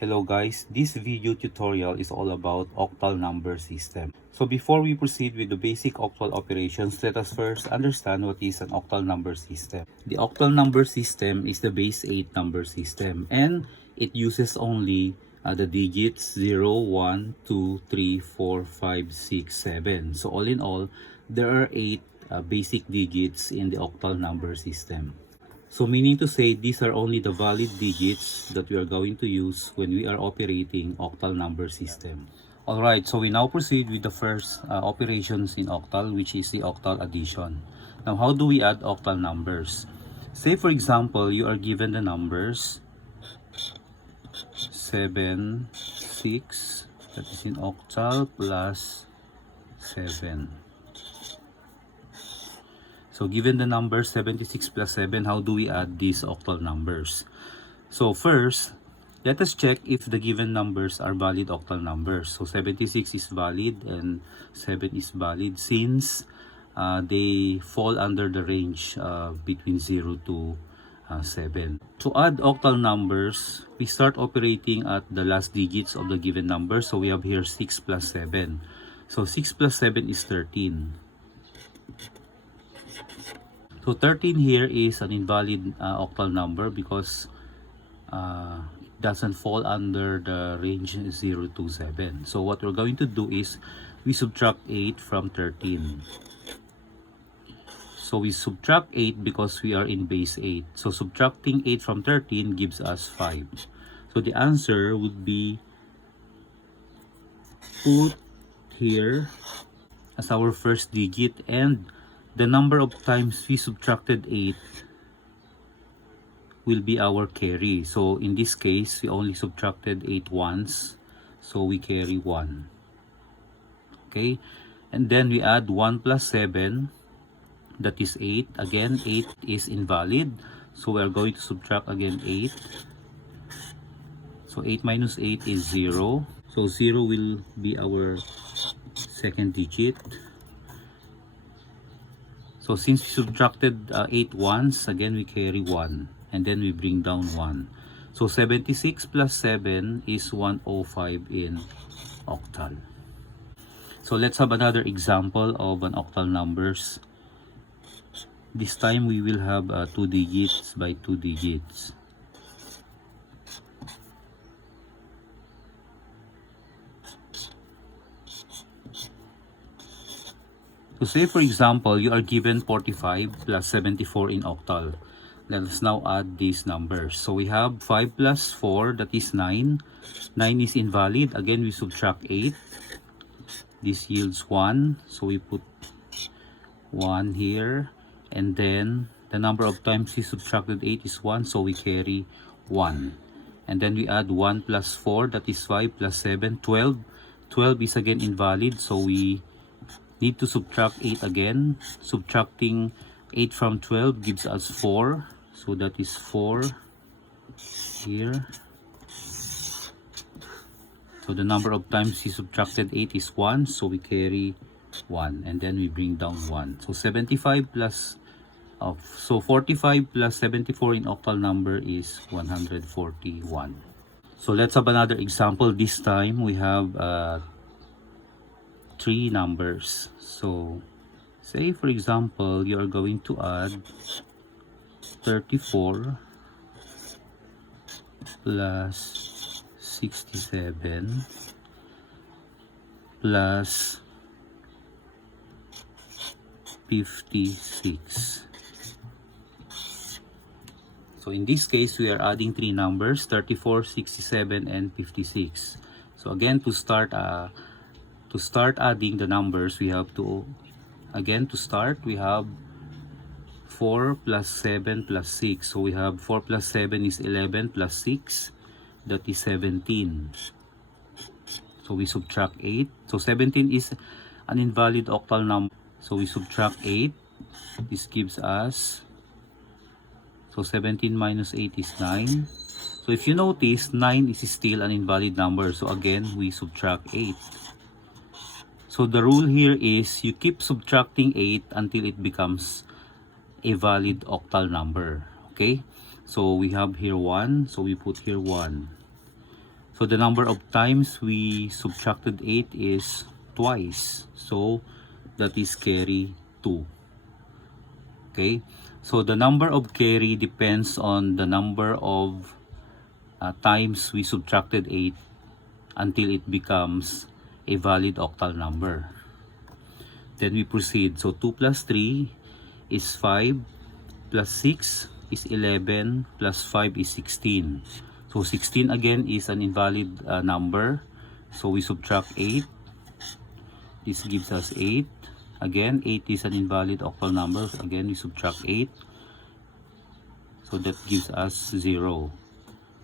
Hello guys, this video tutorial is all about octal number system. So before we proceed with the basic octal operations, let us first understand what is an octal number system. The octal number system is the base 8 number system and it uses only the digits 0, 1, 2, 3, 4, 5, 6, 7. So all in all, there are 8 basic digits in the octal number system. So meaning to say, these are only the valid digits that we are going to use when we are operating octal number system. Alright, so we now proceed with the first operations in octal, which is the octal addition. Now, how do we add octal numbers? Say for example, you are given the numbers 7, 6, that is in octal, plus 7. So given the number 76 plus 7, how do we add these octal numbers? So first, let us check if the given numbers are valid octal numbers. So 76 is valid and 7 is valid since they fall under the range between 0 to 7. To add octal numbers, we start operating at the last digits of the given number. So we have here 6 plus 7. So 6 plus 7 is 13. So 13 here is an invalid octal number because it doesn't fall under the range 0 to 7. So what we're going to do is we subtract 8 from 13. So we subtract 8 because we are in base 8. So subtracting 8 from 13 gives us 5. So the answer would be put here as our first digit, and the number of times we subtracted 8 will be our carry. So in this case, we only subtracted 8 once, so we carry 1. Okay, and then we add 1 plus 7, that is 8. Again, 8 is invalid, so we are going to subtract again 8. So 8 minus 8 is 0. So 0 will be our second digit. So since we subtracted 8 once, again we carry 1 and then we bring down 1. So 76 plus 7 is 105 in octal. So let's have another example of an octal numbers. This time we will have 2 digits by 2 digits. So say for example, you are given 45 plus 74 in octal. Let us now add these numbers. So we have 5 plus 4, that is 9. 9 is invalid. Again, we subtract 8. This yields 1. So we put 1 here. And then the number of times we subtracted 8 is 1. So we carry 1. And then we add 1 plus 4, that is 5 plus 7, 12. 12 is again invalid. So we need to subtract 8 again. Subtracting 8 from 12 gives us 4. So that is 4 here. So the number of times we subtracted 8 is 1. So we carry 1. And then we bring down 1. So 75 plus, so 45 plus 74 in octal number is 141. So let's have another example. This time we have 3 numbers. So say for example, you are going to add 34 plus 67 plus 56. So in this case, we are adding 3 numbers, 34, 67, and 56. So again, to start adding the numbers, we have to, again to start, we have 4 plus 7 plus 6. So we have 4 plus 7 is 11 plus 6, that is 17. So we subtract 8. So 17 is an invalid octal number. So we subtract 8. This gives us, so 17 minus 8 is 9. So if you notice, 9 is still an invalid number. So again, we subtract 8. So the rule here is you keep subtracting 8 until it becomes a valid octal number. Okay? So we have here 1. So we put here 1. So the number of times we subtracted 8 is twice. So that is carry 2. Okay, so the number of carry depends on the number of times we subtracted 8 until it becomes a valid octal number. Then we proceed. So 2 plus 3 is 5, plus 6 is 11, plus 5 is 16. So 16 again is an invalid number. So we subtract 8. This gives us 8. Again, 8 is an invalid octal number. Again, we subtract 8. So that gives us 0.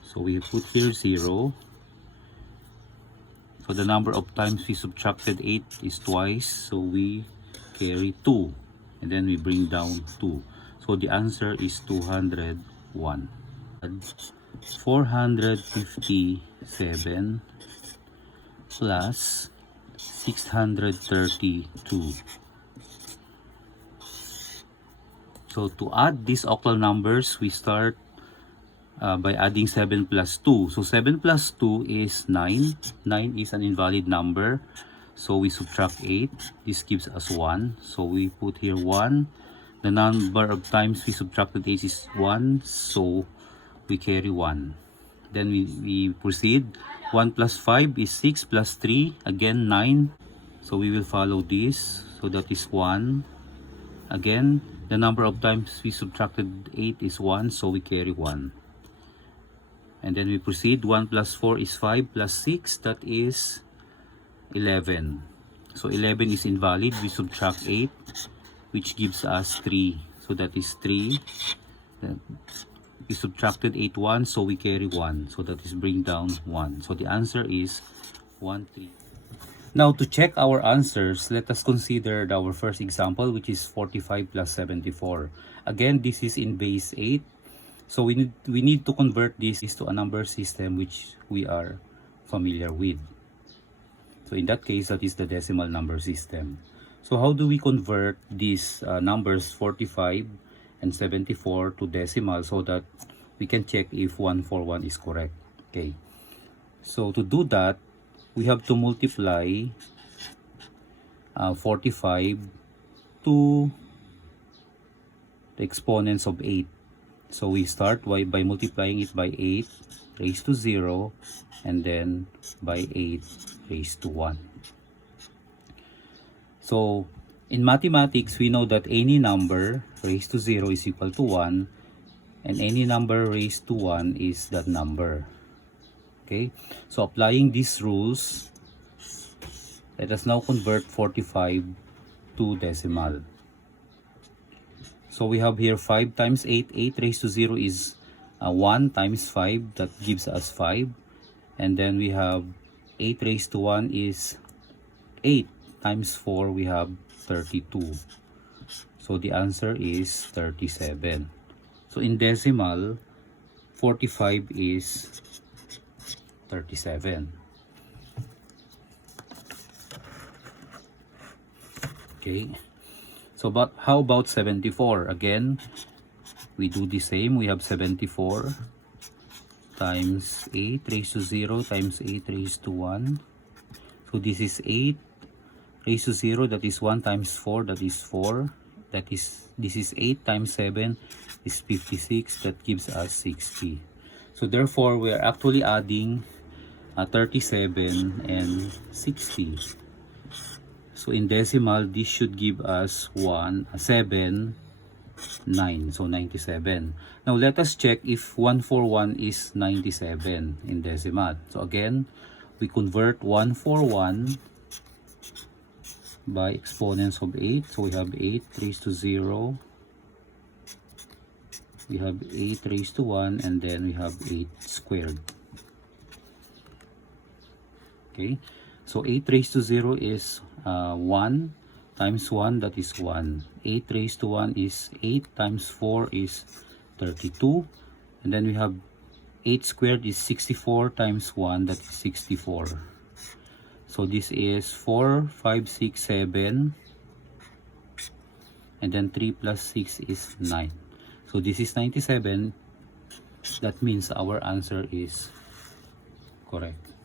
So we put here 0. So the number of times we subtracted 8 is twice. So we carry 2. And then we bring down 2. So the answer is 201. 457 plus 632. So to add these octal numbers, we start by adding 7 plus 2. So 7 plus 2 is 9. 9 is an invalid number. So we subtract 8. This gives us 1. So we put here 1. The number of times we subtracted 8 is 1. So we carry 1. Then we proceed. 1 plus 5 is 6 plus 3. Again 9. So we will follow this. So that is 1. Again, the number of times we subtracted 8 is 1. So we carry 1. And then we proceed. 1 plus 4 is 5 plus 6. That is 11. So 11 is invalid. We subtract 8, which gives us 3. So that is 3. We subtracted 8 once, so we carry 1. So that is bring down 1. So the answer is 1, 3. Now to check our answers, let us consider our first example, which is 45 plus 74. Again, this is in base 8. So we need to convert this to a number system which we are familiar with. So in that case, that is the decimal number system. So how do we convert these numbers 45 and 74 to decimal so that we can check if 141 is correct? Okay. So to do that, we have to multiply 45 to the exponents of 8. So we start by multiplying it by 8 raised to 0 and then by 8 raised to 1. So in mathematics, we know that any number raised to 0 is equal to 1 and any number raised to 1 is that number. Okay, so applying these rules, let us now convert 45 to decimal. So we have here 5 times 8. 8 raised to 0 is 1 times 5. That gives us 5. And then we have 8 raised to 1 is 8 times 4. We have 32. So the answer is 37. So in decimal, 45 is 37. Okay. So but how about 74? Again, we do the same. We have 74 times 8 raised to 0 times 8 raised to 1. So this is 8 raised to 0. That is 1 times 4. That is 4. This is 8 times 7 is 56. That gives us 60. So therefore, we are actually adding 37 and 60. So in decimal, this should give us 7, 9. So 97. Now let us check if 141 is 97 in decimal. So again, we convert 141 by exponents of 8. So we have 8 raised to 0. We have 8 raised to 1 and then we have 8 squared. Okay, so 8 raised to 0 is 1 times 1, that is 1. 8 raised to 1 is 8 times 4 is 32. And then we have 8 squared is 64 times 1, that is 64. So this is 4, 5, 6, 7. And then 3 plus 6 is 9. So this is 97. That means our answer is Correct.